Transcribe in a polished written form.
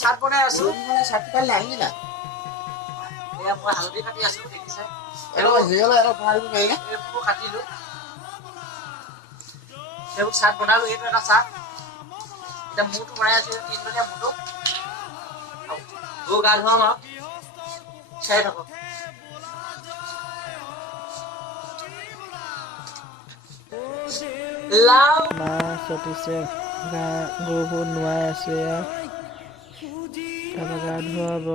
চাট বনাই আছো মানে চাট কালি আহিলা এয়া মই হালধি কাটি আছো দেখিছে এলো হিয়লা এলো বনাই দিব পাৰিলা এইবোৰ কাটিলো এইবোৰ চাট বনালো এইটো এটা চাট এটা মুটো বনাই আছো তিনজনীয়া মুটো গা ধুৱাম আৰু চাই থাকক লাও মাছ চটিছে গৰুবোৰ নোৱাই আছে তাৰপৰা গা ধুৱাব